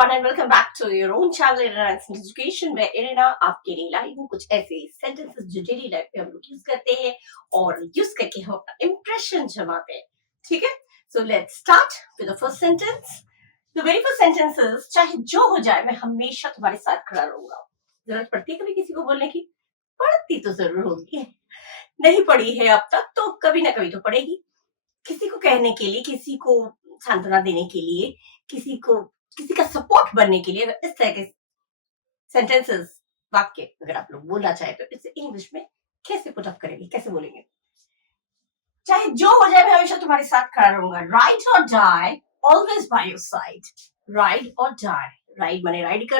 everyone and welcome back to your own channel Irina Instant Education where Irina आपके लिए लाई हूँ कुछ ऐसे sentences जो डेली लाइफ में हम लोग यूज करते हैं और यूज करके हम अपना impression जमाते हैं. ठीक है? So let's start with the first sentence. The very first sentence is चाहे जो हो जाए मैं हमेशा तुम्हारे साथ खड़ा रहूंगा. जरूरत पड़ती है कभी किसी को बोलने की? पड़ती तो जरूर होगी. नहीं पड़ी है अब तक तो कभी ना कभी तो पड़ेगी. किसी को कहने के लिए, किसी को सांत्वना देने के लिए, किसी का सपोर्ट बनने के लिए इस तरह के सेंटेंसेस वाक्य अगर आप लोग बोलना चाहे तो इसे इंग्लिश में कैसे पुट अप करेंगे, कैसे बोलेंगे? चाहे जो हो जाए मैं हमेशा तुम्हारे साथ खड़ा रहूंगा. Ride or die always by your side. Ride or die. Ride माने राइडिंग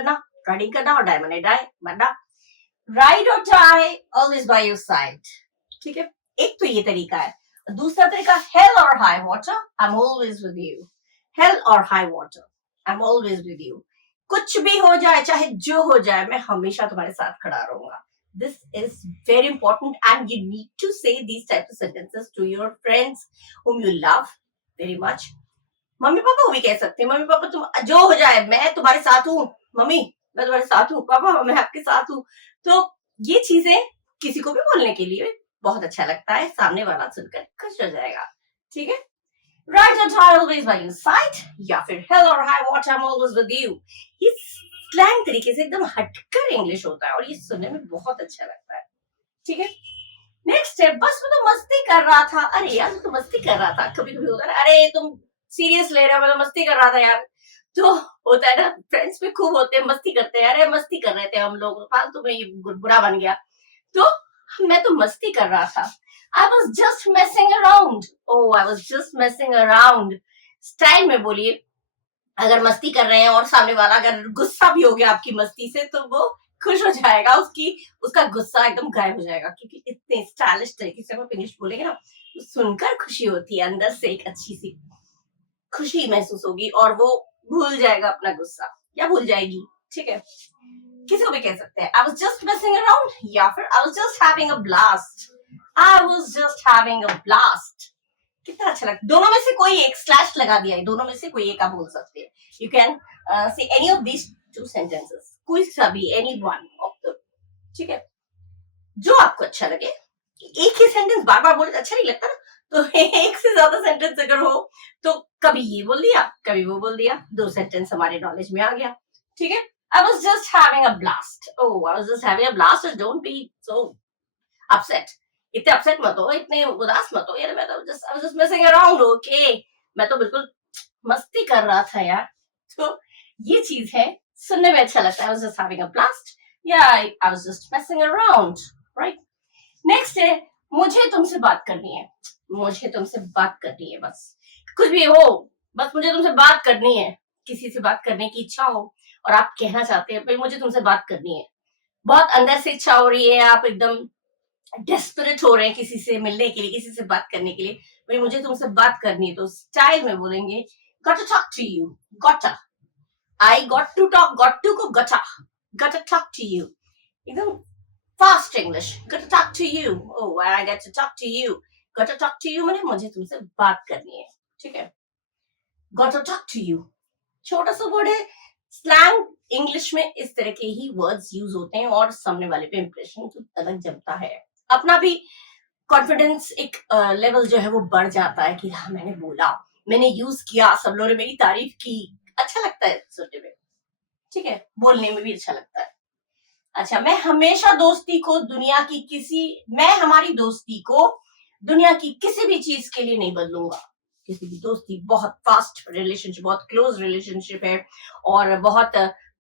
करना और डाई माने डाई मरना. Ride or die always by your side. ठीक है, एक तो ये तरीका है. दूसरा तरीका hell or high water I am always with you. Hell or high water I am always with you. कुछ भी हो जाए, चाहे जो हो जाए, मैं हमेशा तुम्हारे साथ खड़ा रहूंगा. This is very important and you need to say these types of sentences to your friends whom you love very much. Mummy papa को भी कह सकते हैं. मम्मी पापा तुम जो हो जाए मैं तुम्हारे साथ हूँ. मम्मी मैं तुम्हारे साथ हूँ. पापा मैं आपके साथ हूँ. तो ये चीजें किसी को भी बोलने के लिए बहुत अच्छा लगता है. सामने वाला सुनकर खुश हो जाएगा. ठीक है? Right or die always by your side या फिर hell or high water I'm always with you. ये स्लैंग तरीके से एकदम हटकर इंग्लिश होता है और ये सुनने में बहुत अच्छा लगता है. ठीक है? नेक्स्ट है बस मैं तो मस्ती कर रहा था. अरे यार मैं तो मस्ती कर रहा था. कभी कभी होता है ना, अरे तुम सीरियस ले रहे हो, मैं तो मस्ती कर रहा था यार. तो होता है ना, फ्रेंड्स में खूब होते हैं, मस्ती करते हैं. अरे मस्ती कर रहे थे हम लोग, फालतू में ये बुरा बन गया. तो मैं तो मस्ती कर रहा था. I was just messing around. Oh, I was just messing around. Style में बोलिए. अगर मस्ती कर रहे हैं और सामने वाला अगर गुस्सा भी हो गया आपकी मस्ती से तो वो खुश हो जाएगा. उसका गुस्सा एकदम गायब हो जाएगा क्योंकि इतने स्टाइलिश तरीके से आप इंग्लिश बोलेंगे ना तो सुनकर खुशी होती है. अंदर से एक अच्छी सी खुशी महसूस होगी और वो भूल जाएगा अपना गुस्सा या भूल जाएगी. ठीक है? किसी को भी कह सकते हैं I was just messing around या फिर I was just having a blast. I was just having a blast. कितना अच्छा लगता है. दोनों में से कोई एक स्लैश लगा दिया है. दोनों में से कोई एक आप बोल सकते हैं. You can say any of these two sentences. कोई सा भी, any one of them. ठीक है? जो आपको अच्छा लगे. एक ही सेंटेंस बार बार बोले अच्छा नहीं लगता ना, तो एक से ज्यादा सेंटेंस अगर हो तो कभी ये बोल दिया कभी वो बोल दिया. 2 सेंटेंस हमारे नॉलेज में आ गया. ठीक है? I was just having a blast. Oh, I was just having a blast. Don't be so upset. इतने अपसेट मत हो, इतने उदास मत हो यार. I was just messing around. Okay, मैं तो बिल्कुल मस्ती कर रहा था यार. तो ये चीज है, सुनने में अच्छा लगता है. I was just having a blast. Yeah, I was just messing around. Right? Next है मुझे तुमसे बात करनी है. मुझे तुमसे बात करनी है. बस कुछ भी हो, बस मुझे तुमसे बात करनी है. किसी से बात करने की इच्छा हो और आप कहना चाहते हैं भाई मुझे तुमसे बात करनी है. बहुत अंदर से इच्छा हो रही है, आप एकदम डेस्परेट हो रहे हैं किसी से मिलने के लिए, किसी से बात करने के लिए. भाई मुझे तुमसे बात करनी है. तो स्टाइल में बोलेंगे gotta talk to you. gotta I got to talk. got to को gotta talk to you. एकदम fast English. gotta talk to you. oh I get to talk to you. gotta talk to you माने मुझे तुमसे बात करनी है. ठीक है? gotta talk to you छोटा सा वर्ड है. स्लैंग इंग्लिश में इस तरह के ही वर्ड्स यूज होते हैं और सामने वाले पे इंप्रेशन अलग जमता है. अपना भी कॉन्फिडेंस एक लेवल जो है वो बढ़ जाता है कि हाँ मैंने बोला, मैंने यूज किया, सब लोगों ने मेरी तारीफ की. अच्छा लगता है सुनने में. ठीक है? बोलने में भी अच्छा लगता है. अच्छा, मैं हमारी दोस्ती को दुनिया की किसी भी चीज के लिए नहीं बदलूंगा. किसी भी दोस्ती बहुत फास्ट रिलेशनशिप, बहुत क्लोज रिलेशनशिप है और बहुत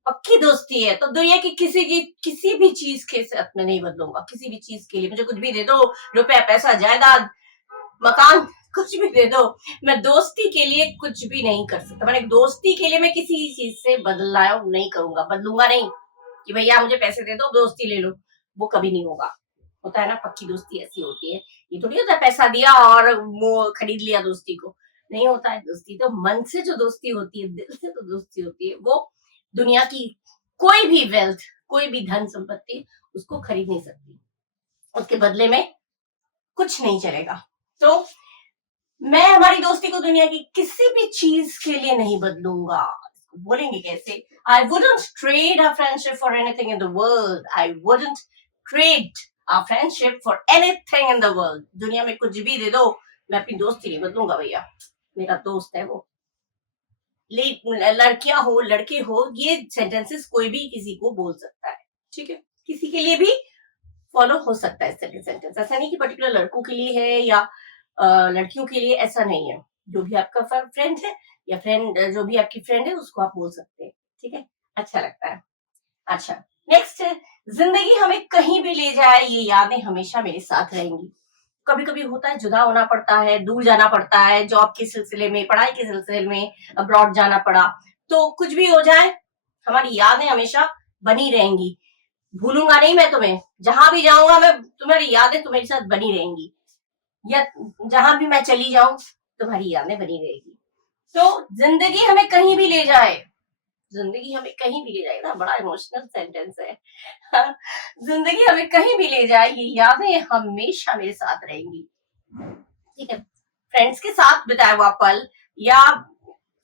पक्की दोस्ती है तो दुनिया की किसी भी चीज के साथ में नहीं बदलूंगा. किसी भी चीज के लिए मुझे कुछ भी दे दो, रुपया पैसा जायदाद मकान कुछ भी दे दो, मैं दोस्ती के लिए कुछ भी नहीं कर सकता. मैंने दोस्ती के लिए मैं किसी चीज से बदलाव नहीं करूंगा, बदलूंगा नहीं कि भैया मुझे पैसे दे दो दोस्ती ले लो. वो कभी नहीं होगा. होता है ना, पक्की दोस्ती ऐसी होती है. ये थोड़ी होता है पैसा दिया और वो खरीद लिया दोस्ती को. नहीं होता है. दोस्ती तो मन से जो दोस्ती होती है, दिल से तो दोस्ती होती है. वो दुनिया की कोई भी वेल्थ, कोई भी धन संपत्ति उसको खरीद नहीं सकती. उसके बदले में कुछ नहीं चलेगा. तो मैं हमारी दोस्ती को दुनिया की किसी भी चीज के लिए नहीं बदलूंगा. बोलेंगे कैसे? I wouldn't trade a friendship for anything in the world, I wouldn't trade a friendship for anything in the world. दुनिया में कुछ भी दे दो, मैं अपनी दोस्ती नहीं बदलूंगा भैया, मेरा दोस्त है वो। लड़कियां हो लड़के हो, ये सेंटेंसेस कोई भी किसी को बोल सकता है, ठीक है? किसी के लिए भी फॉलो हो सकता है इस तरह के सेंटेंस, ऐसा नहीं कि पर्टिकुलर लड़कों के लिए है या लड़कियों के लिए, ऐसा नहीं है। जो भी आपका फ्रेंड है या फ्रेंड, जो भी आपकी फ्रेंड है उसको आप बोल सकते हैं, ठीक है? अच्छा लगता है। अच्छा, नेक्स्ट है, जिंदगी हमें कहीं भी ले जाए ये यादें हमेशा मेरे साथ रहेंगी। कभी कभी होता है जुदा होना पड़ता है, दूर जाना पड़ता है, जॉब के सिलसिले में, पढ़ाई के सिलसिले में अब्रॉड जाना पड़ा, तो कुछ भी हो जाए हमारी यादें हमेशा बनी रहेंगी। भूलूंगा नहीं मैं तुम्हें, जहां भी जाऊंगा मैं, तुम्हारी यादें तुम्हारे साथ बनी रहेंगी, या जहां भी मैं चली जाऊं तुम्हारी यादें बनी रहेगी। तो जिंदगी हमें कहीं भी ले जाए, जिंदगी हमें कहीं भी ले जाए ना, बड़ा इमोशनल सेंटेंस है। हाँ, जिंदगी हमें कहीं भी ले जाए ये यादें हमेशा मेरे साथ रहेंगी, ठीक है? फ्रेंड्स के साथ बिताया हुआ पल, या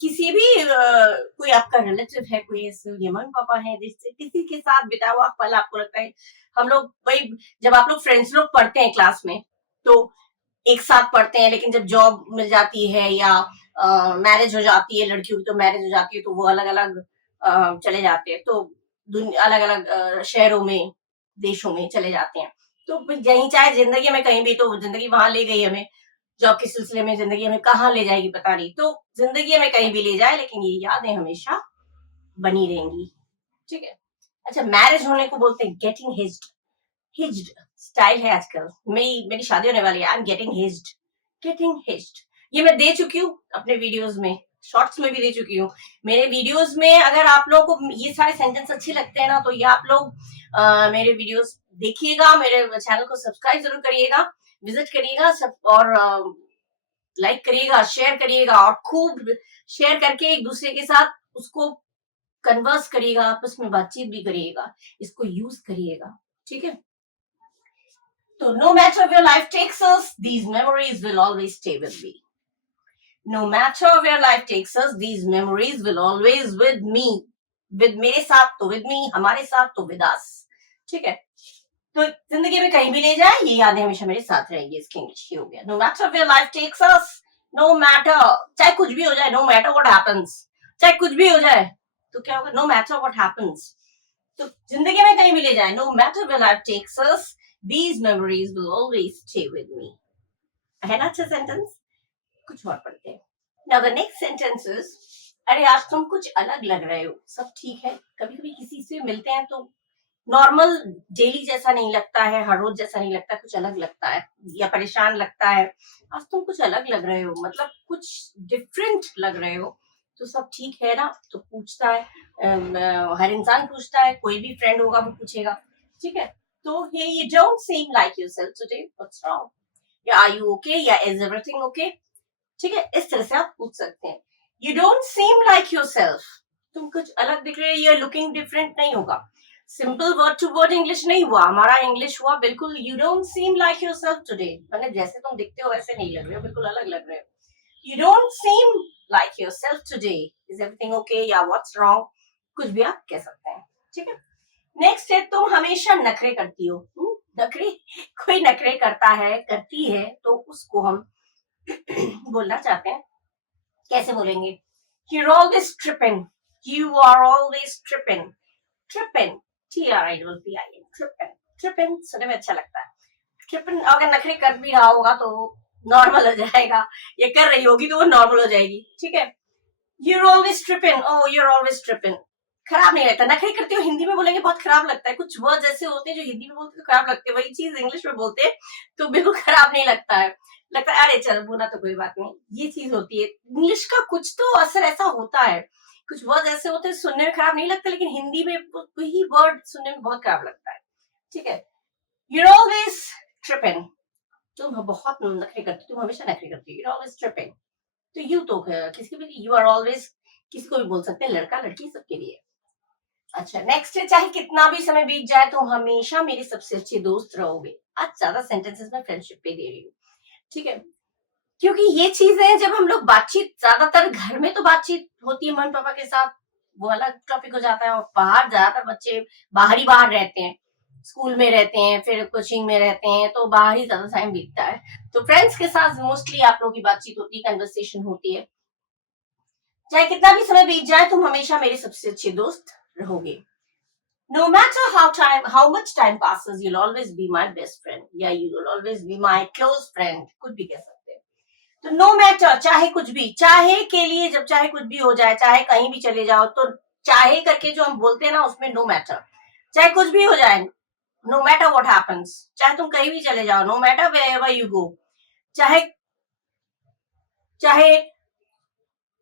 किसी भी कोई आपका रिलेटिव है, कोई ऐसे मम्मी पापा है जिससे किसी के साथ बिताया हुआ पल आपको लगता है, हम लोग भाई, जब आप लोग फ्रेंड्स लोग पढ़ते हैं क्लास में तो एक साथ पढ़ते हैं, लेकिन जब जॉब मिल जाती है या मैरिज हो जाती है, लड़कियों की तो मैरिज हो जाती है तो वो अलग अलग चले जाते हैं, तो अलग अलग शहरों में, देशों में चले जाते हैं। तो यही चाहे जिंदगी में कहीं भी, तो जिंदगी वहां ले गई हमें, जॉब के सिलसिले में जिंदगी हमें कहाँ ले जाएगी पता नहीं, तो जिंदगी हमें कहीं भी ले जाए लेकिन ये यादें हमेशा बनी रहेंगी, ठीक है? अच्छा, मैरिज होने को बोलते हैं गेटिंग हिज्ड। हिज्ड स्टाइल है आजकल, मेरी शादी होने वाली है, आई एम गेटिंग हिज्ड, गेटिंग हिज्ड। ये मैं दे चुकी हूँ अपने वीडियोस में, शॉर्ट्स में भी दे चुकी हूँ। मेरे वीडियोस में अगर आप लोगों को ये सारे सेंटेंस अच्छे लगते हैं ना, तो ये आप लोग मेरे वीडियोस देखिएगा, मेरे चैनल को सब्सक्राइब जरूर करिएगा, विजिट करिएगा सब, और लाइक करिएगा, शेयर करिएगा, और खूब शेयर करके एक दूसरे के साथ उसको कन्वर्स करिएगा, आपस में बातचीत भी करिएगा, इसको यूज करिएगा, ठीक है? तो no matter where life takes us, these memories will always stay with me. No matter where life takes us, these memories will always with me. With मेरे साथ तो with me, हमारे साथ तो with us, ठीक है? तो जिंदगी में कहीं भी ले जाए ये यादें हमेशा मेरे साथ रहेंगी, इसके इंग्लिश ही हो गया। No matter where life takes us, no matter, चाहे कुछ भी हो जाए, no matter what happens, चाहे कुछ भी हो जाए तो क्या होगा, no matter what happens, तो जिंदगी में कहीं भी ले जाए, no matter where life takes us, these memories will always stay with me. है ना अच्छा सेंटेंस? कुछ और पढ़ते हैं। Now the next sentence is, अरे आज तुम कुछ अलग लग रहे हो। सब ठीक है, कभी कभी किसी से मिलते हैं तो नॉर्मल डेली जैसा नहीं लगता है, हर रोज जैसा नहीं लगता, कुछ अलग लगता है या परेशान लगता है। आज तुम कुछ अलग लग रहे हो, मतलब कुछ डिफरेंट लग रहे हो, तो सब ठीक है ना? तो पूछता है, हर इंसान पूछता है, कोई भी फ्रेंड होगा वो पूछेगा, ठीक है? तो hey you don't seem like yourself today, what's wrong, या आर यू ओके, या इज एवरीथिंग ओके, ठीक है? इस तरह से आप पूछ सकते हैं। You don't seem like yourself, तुम कुछ अलग दिख रहे हो, या लुकिंग डिफरेंट नहीं होगा, simple word to word English नहीं हुआ हमारा, इंग्लिश हुआ बिल्कुल you don't seem like yourself today, मतलब जैसे तुम दिखते हो वैसे नहीं लग रहे हो, बिल्कुल अलग लग रहे हो। You don't seem like yourself today, is everything okay, या व्हाट्स रॉन्ग, कुछ भी आप कह सकते हैं, ठीक है? नेक्स्ट है, तुम हमेशा नखरे करती हो। नखरे, कोई नखरे करता है, करती है, तो उसको हम बोलना चाहते हैं, कैसे बोलेंगे? You're always tripping. You are always tripping. Tripping. Trippin. Tripping. Tripping सुनने में अच्छा लगता है। Tripping अगर नखरे कर भी रहा होगा तो नॉर्मल हो जाएगा, ये कर रही होगी तो वो नॉर्मल हो जाएगी, ठीक है? You're always tripping. Oh, you're always tripping. खराब नहीं लगता, नखरे करते हो हिंदी में बोलेंगे बहुत खराब लगता है, कुछ वर्ड ऐसे होते हैं जो हिंदी में बोलते तो खराब लगते हैं, वही चीज इंग्लिश में बोलते हैं तो बिल्कुल खराब नहीं लगता है, लगता है अरे चल बोला तो कोई बात नहीं। ये चीज होती है इंग्लिश का, कुछ तो असर ऐसा होता है, कुछ वर्ड ऐसे होते हैं सुनने में खराब नहीं लगता, लेकिन हिंदी में वही वर्ड सुनने में बहुत खराब लगता है, ठीक है? You're always tripping. तुम बहुत नखरे करती, तुम हमेशा नखरे करती हो, you're always tripping. तो यू तो किसी भी, यू आर ऑलवेज किसी को भी बोल सकते हैं, लड़का लड़की सबके लिए। अच्छा, नेक्स्ट है, चाहे कितना भी समय बीत जाए तुम हमेशा मेरे सबसे अच्छे दोस्त रहोगे। आज ज्यादा सेंटेंसेस में फ्रेंडशिप पे दे रही हूँ, ठीक है? क्योंकि ये चीजें जब हम लोग बातचीत, ज्यादातर घर में तो बातचीत होती है मम्मी पापा के साथ, वो अलग टॉपिक हो जाता है। और बाहर ज्यादातर बच्चे बाहर ही बाहर रहते हैं, स्कूल में रहते हैं, फिर कोचिंग में रहते हैं, तो बाहर ही ज्यादा टाइम बीतता है। तो फ्रेंड्स के साथ मोस्टली आप लोगों की बातचीत होती है, कन्वर्सेशन होती है। चाहे कितना भी समय बीत जाए, तुम हमेशा मेरे सबसे अच्छे दोस्त रहोगे। No matter how much time passes, you'll always be my best friend. Yeah, you'll always be my close friend. कुछ भी कह सकते हैं। तो नो मैटर, चाहे कुछ भी, चाहे के लिए जब चाहे कुछ भी हो जाए, चाहे कहीं भी चले जाओ, तो चाहे करके जो हम बोलते हैं ना, उसमें नो मैटर, चाहे कुछ भी हो जाए, नो मैटर व्हाट हैपेंस, चाहे तुम कहीं भी चले जाओ, no matter wherever you go, चाहे चाहे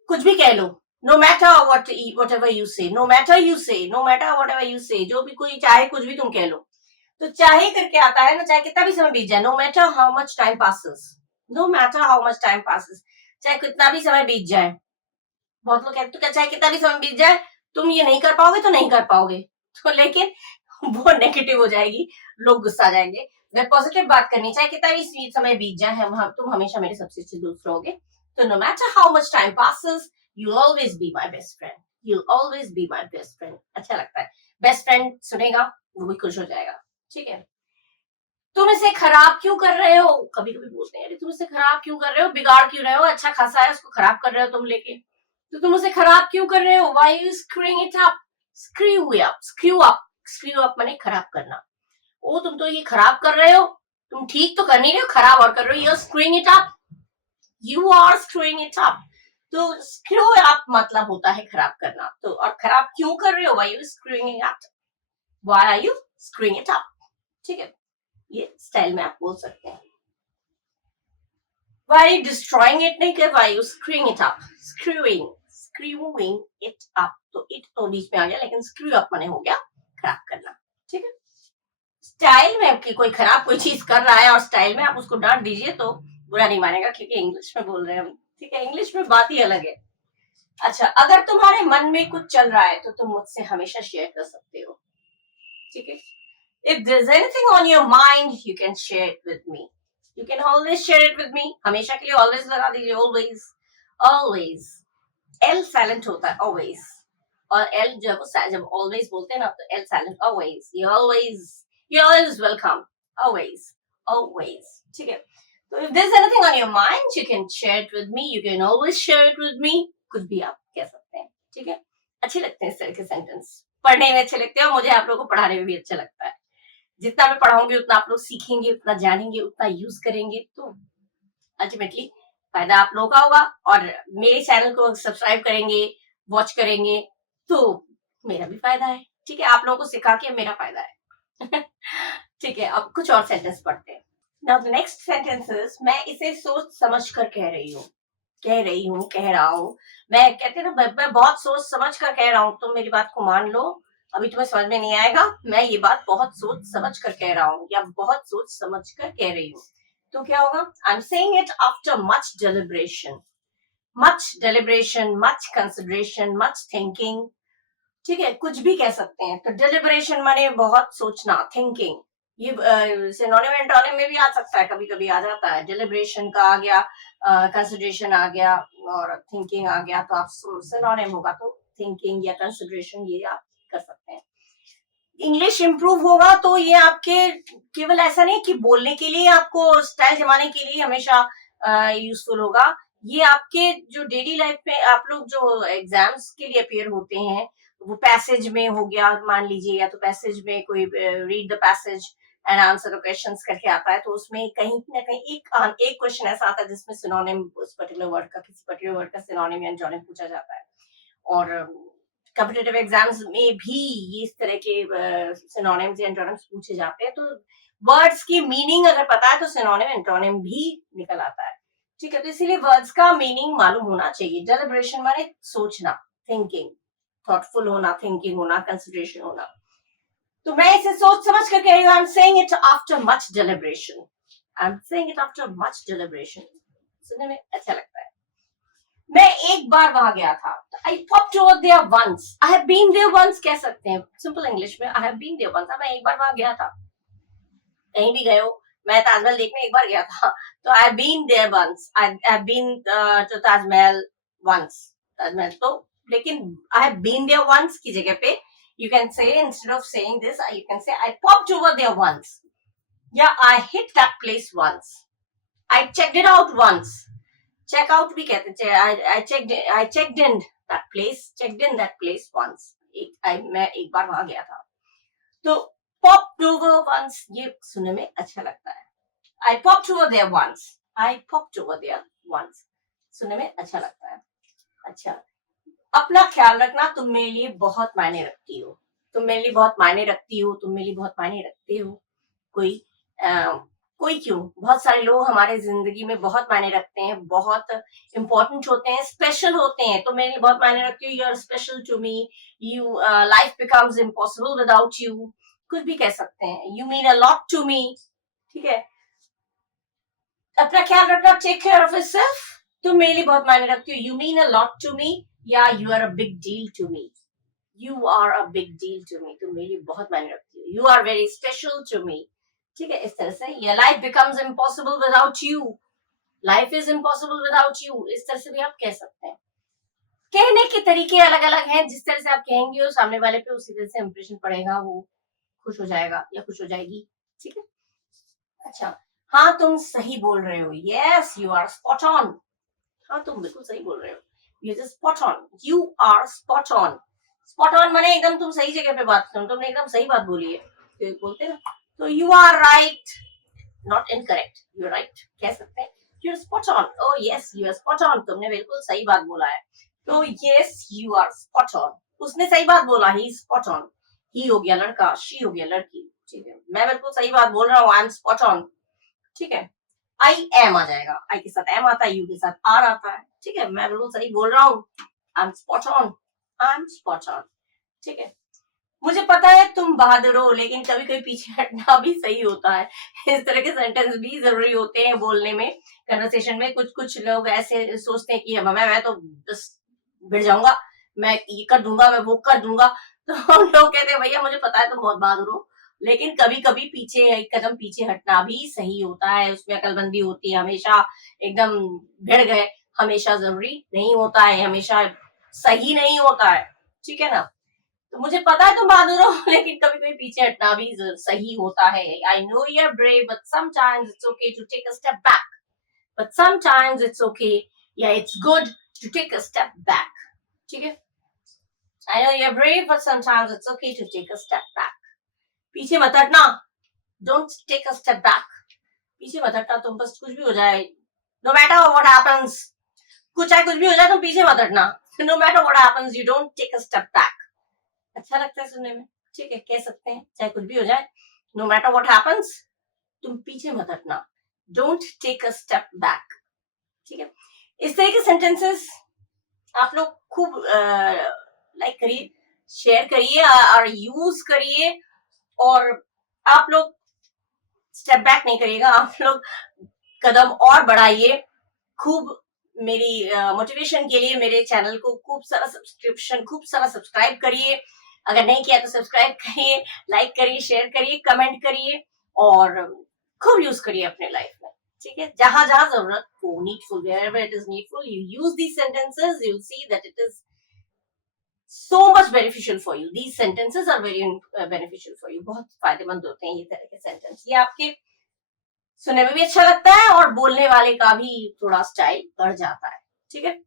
कुछ भी कह लो, no matter whatever you say, no matter you say, no matter whatever you say, जो भी कोई चाहे कुछ भी तुम कह लो। तो चाहे करके आता है ना, चाहे कितना भी समय बीत जाए, no matter how much time passes, no matter how much time passes, चाहे कितना भी समय बीत जाए। बहुत लोग कहते हैं चाहे कितना भी समय बीत जाए, तुम ये नहीं कर पाओगे तो नहीं कर पाओगे, तो लेकिन वो नेगेटिव हो जाएगी, लोग गुस्सा जाएंगे। मैं पॉजिटिव बात करनी, चाहे कितना भी समय बीत जाए, हम तुम हमेशा मेरे सबसे अच्छे दोस्त रहोगे। तो no matter how much time passes, you always be my best friend, you always be my best friend. अच्छा लगता है, बेस्ट फ्रेंड सुनेगा वो भी खुश हो जाएगा। ठीक है, तुम इसे खराब क्यों कर रहे हो, कभी कभी बोलते हैं तुम इसे खराब क्यों कर रहे हो, बिगाड़ क्यों रहे हो, अच्छा खासा है उसको खराब कर रहे हो तुम लेके, तो तुम उसे खराब क्यों कर रहे हो, why you screwing it up, screw up, screw up, screw up माने खराब करना। ओ तुम तो ये खराब कर रहे हो, तुम ठीक तो कर नहीं रहे हो, खराब और कर रहे हो, you are screwing it up, you are screwing it up. तो स्क्रू अप मतलब होता है खराब करना, तो और खराब क्यों कर रहे हो, why you screwing it up, why are you screwing it up. ठीक है, ये स्टाइल में आप बोल सकते हैं। Why are you destroying it नहीं कर, why are you screwing it up, screwing it up, तो it तो बीच में आ गया, लेकिन screw up माने हो गया खराब करना। ठीक है, स्टाइल में आपकी कोई खराब कोई चीज कर रहा है और स्टाइल में आप उसको डांट दीजिए तो बुरा नहीं मानेगा, क्योंकि इंग्लिश में बोल रहे हैं हम। ठीक है, इंग्लिश में बात ही अलग है। अच्छा, अगर तुम्हारे मन में कुछ चल रहा है तो तुम मुझसे हमेशा शेयर कर सकते हो। ठीक है, if there's anything on your mind, you can share it with me. You can always share it with me. हमेशा के लिए always लगा दीजिए, always, always. L silent होता है, always. और L जब always बोलते हैं ना, तो L silent, always. You're always welcome. Always, always. ठीक है, तो if there's anything on your mind, you can share it with me. You can always share it with me. कुछ भी आप कह सकते हैं। ठीक है, अच्छे लगते हैं इस तरह के सेंटेंस, पढ़ने में अच्छे लगते हैं, और मुझे आप लोगों को पढ़ाने में भी अच्छा लगता है। जितना मैं पढ़ाऊंगी उतना आप लोग सीखेंगे, उतना जानेंगे, उतना यूज करेंगे, तो अल्टीमेटली फायदा आप लोगों का होगा। और मेरे चैनल को सब्सक्राइब करेंगे, वॉच करेंगे, तो मेरा भी फायदा है। ठीक है, आप लोगों को सिखा के मेरा फायदा है। ठीक है, अब कुछ और सेंटेंस पढ़ते हैं। नाउ द नेक्स्ट सेंटेंसेस, मैं इसे सोच समझ कर कह रहा हूँ। मैं कहते हैं ना, मैं बहुत सोच समझ कर कह रहा हूँ, तुम मेरी बात को मान लो, अभी तुम्हें समझ में नहीं आएगा, मैं ये बात बहुत सोच समझ कर कह रहा हूँ, या बहुत सोच समझ कर कह रही हूँ। तो क्या होगा, I am saying it after much deliberation, much consideration, much thinking. ठीक है, कुछ भी कह सकते हैं। तो डेलिब्रेशन माने बहुत सोचना, थिंकिंग, ये सिनोनिम एंटोनिम में भी आ सकता है, कभी कभी आ जाता है। डेलिब्रेशन का आ गया, कंसिडरेशन आ गया, और थिंकिंग आ गया, तो आप सिनोनिम होगा तो थिंकिंग या कंसिडरेशन, ये आप कर सकते हैं। इंग्लिश इंप्रूव होगा तो ये आपके केवल ऐसा नहीं कि बोलने के लिए, आपको स्टाइल जमाने के लिए हमेशा यूजफुल होगा। ये आपके जो डेली लाइफ में आप लोग जो एग्जाम्स के लिए अपेयर होते हैं, वो पैसेज में हो गया मान लीजिए, या तो पैसेज में कोई read the passage and answer the questions करके आता है, तो उसमें कहीं ना कहीं एक क्वेश्चन ऐसा आता है जिसमें सिनोनिम, उस पर्टिकुलर वर्ड का, किसी पर्टिकुलर वर्ड का सिनोनिम या एंटोनिम पूछा जाता है। और कॉम्पिटिटिव एग्जाम्स में भी ये इस तरह के सिनोनिम्स या एंटोनिम्स पूछे जाते हैं। तो वर्ड्स की मीनिंग अगर पता है तो सिनोनिम एंटोनिम भी निकल आता है। ठीक है, तो इसीलिए वर्ड्स का मीनिंग मालूम होना चाहिए। डेलिब्रेशन माने सोचना, थिंकिंग, थॉटफुल होना, थिंकिंग होना, कंसिडरेशन होना। तो मैं इसे सोच समझ कर कह रही हूँ, I am saying it after much deliberation, I am saying it after much deliberation. सुनने में अच्छा लगता है। मैं एक बार वहां गया था, आई popped over there once, I have been there once कह सकते हैं सिंपल इंग्लिश में, I have been there once, मैं एक बार वहां गया था। कहीं भी गए हो, मैं ताजमहल देखने एक बार गया था, तो I have been there once, I have been to Taj Mahal once, Taj Mahal तो लेकिन I have been there once की जगह पे you can say, instead of saying this, you can say I popped over there once. Yeah, I hit that place once. I checked it out once. Check out भी कहते हैं. I checked in that place. Checked in that place once. मैं एक बार वहां गया था. तो popped over once ये सुनने में अच्छा लगता है. I popped over there once. I popped over there once. सुनने में अच्छा लगता है. अच्छा, अपना ख्याल रखना. तुम मेरे लिए बहुत मायने रखती हो. तुम मेरे लिए बहुत मायने रखती हो. तुम मेरे लिए बहुत मायने रखते हो. कोई क्यों, बहुत सारे लोग हमारे जिंदगी में बहुत मायने रखते हैं, बहुत इंपॉर्टेंट होते हैं, स्पेशल होते हैं. तो मेरे लिए बहुत मायने रखती हो. You are special to me. You life becomes impossible without you. कुछ भी कह सकते हैं. You mean a lot to me. ठीक है. अपना ख्याल रखना. Take care of yourself. तुम मेरे लिए बहुत मायने रखती हो. You mean a lot to me. या you are a big deal to me. You are a big deal to me. तुम मेरे लिए बहुत मायने रखती हो. You are very special to me. ठीक है. इस तरह से ये life becomes impossible without you. Life is impossible without you. इस तरह से भी आप कह सकते हैं. कहने के तरीके अलग अलग हैं. जिस तरह से आप कहेंगे और सामने वाले पे उसी तरह से इंप्रेशन पड़ेगा. वो खुश हो जाएगा या खुश हो जाएगी. ठीक है. अच्छा, हाँ तुम सही बोल रहे हो. Yes, you are spot on. हाँ तुम बिल्कुल सही बोल रहे हो. You are spot on. You are spot on. Spot on माने एकदम तुम सही जगह पे बात करो. तुमने एकदम सही बात बोली है. तो बोलते ना. तो you are right, not incorrect. You are right कह सकते हैं. You are spot on. Oh yes, you are spot on. तुमने बिल्कुल सही बात बोला है. तो yes, you are spot on. उसने सही बात बोला. ही स्पॉट ऑन. ही हो गया लड़का, शी हो गया लड़की. ठीक है. मैं बिल्कुल सही बात बोल रहा हूँ. I am spot on. ठीक है. आई एम आ जाएगा. आई के साथ एम आता है. यू के साथ आर आता है. ठीक है. मैं बिल्कुल सही बोल रहा हूँ. I am spot on. I am spot on. ठीक है. मुझे पता है तुम बहादुर हो, लेकिन कभी कभी पीछे हटना भी सही होता है. इस तरह के सेंटेंस भी जरूरी होते हैं बोलने में. कन्वर्सेशन में कुछ लोग ऐसे सोचते हैं कि मैं तो बस भिड़ जाऊंगा, मैं ये कर दूंगा, मैं वो कर दूंगा. तो लोग कहते हैं भैया मुझे पता है तुम बहुत बहादुर हो, लेकिन कभी कभी पीछे एक कदम पीछे हटना भी सही होता है. उसमें अकलबंदी होती है. हमेशा एकदम भिड़ गए हमेशा जरूरी नहीं होता है. हमेशा सही नहीं होता है. ठीक है ना. तो मुझे पता है तुम बहादुर हो, लेकिन कभी कभी पीछे हटना भी सही होता है. I know you are brave, but sometimes it's okay to take a step back. But sometimes it's okay, या it's good to take a step back. ठीक है. I know you are brave, but sometimes it's okay to take a step back. पीछे मत हटना. Don't take a step back. पीछे मत हटना. तुम बस कुछ भी हो जाए, नो मैटर व्हाट हैपेंस, कुछ भी हो जाए, तुम पीछे मत हटना. No matter what happens, you don't take a step back. अच्छा लगता है सुनने में. ठीक है. कह सकते हैं चाहे कुछ भी हो जाए, नो मैटर व्हाट हैपेंस, तुम पीछे मत हटना. Don't take a step back. ठीक है. इस तरह के सेंटेंसेस आप लोग खूब लाइक करिए, शेयर करिए और यूज करिए. और आप लोग स्टेप बैक नहीं करिएगा. आप लोग कदम और बढ़ाइए. खूब मेरी मोटिवेशन के लिए मेरे चैनल को खूब सारा सब्सक्राइब करिए. अगर नहीं किया तो सब्सक्राइब करिए, लाइक करिए, शेयर करिए, कमेंट करिए और खूब यूज करिए अपने लाइफ में. ठीक है. जहां जहां जरूरत हो, needful, wherever it is needful, you use these sentences. You'll see that it is so much beneficial for you. These sentences are very beneficial for you. बहुत फायदेमंद होते हैं ये तरह के सेंटेंस. ये आपके सुनने में भी अच्छा लगता है और बोलने वाले का भी थोड़ा स्टाइल बढ़ जाता है. ठीक है.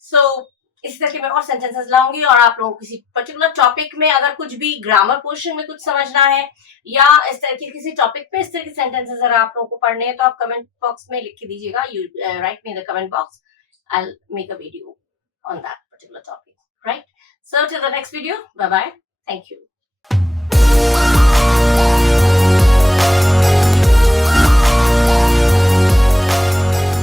सो इस तरह के मैं और सेंटेंसेस लाऊंगी. और आप लोगों को किसी पर्टिकुलर टॉपिक में अगर कुछ भी ग्रामर पोर्शन में कुछ समझना है, या इस तरह के किसी टॉपिक पे इस तरह के सेंटेंसेस अगर आप लोगों को पढ़ने हैं, तो आप कमेंट बॉक्स में लिख के दीजिएगा. You right me in the comment box. I will make a video on that particular topic. Right. So till the next video. Bye bye. Thank you.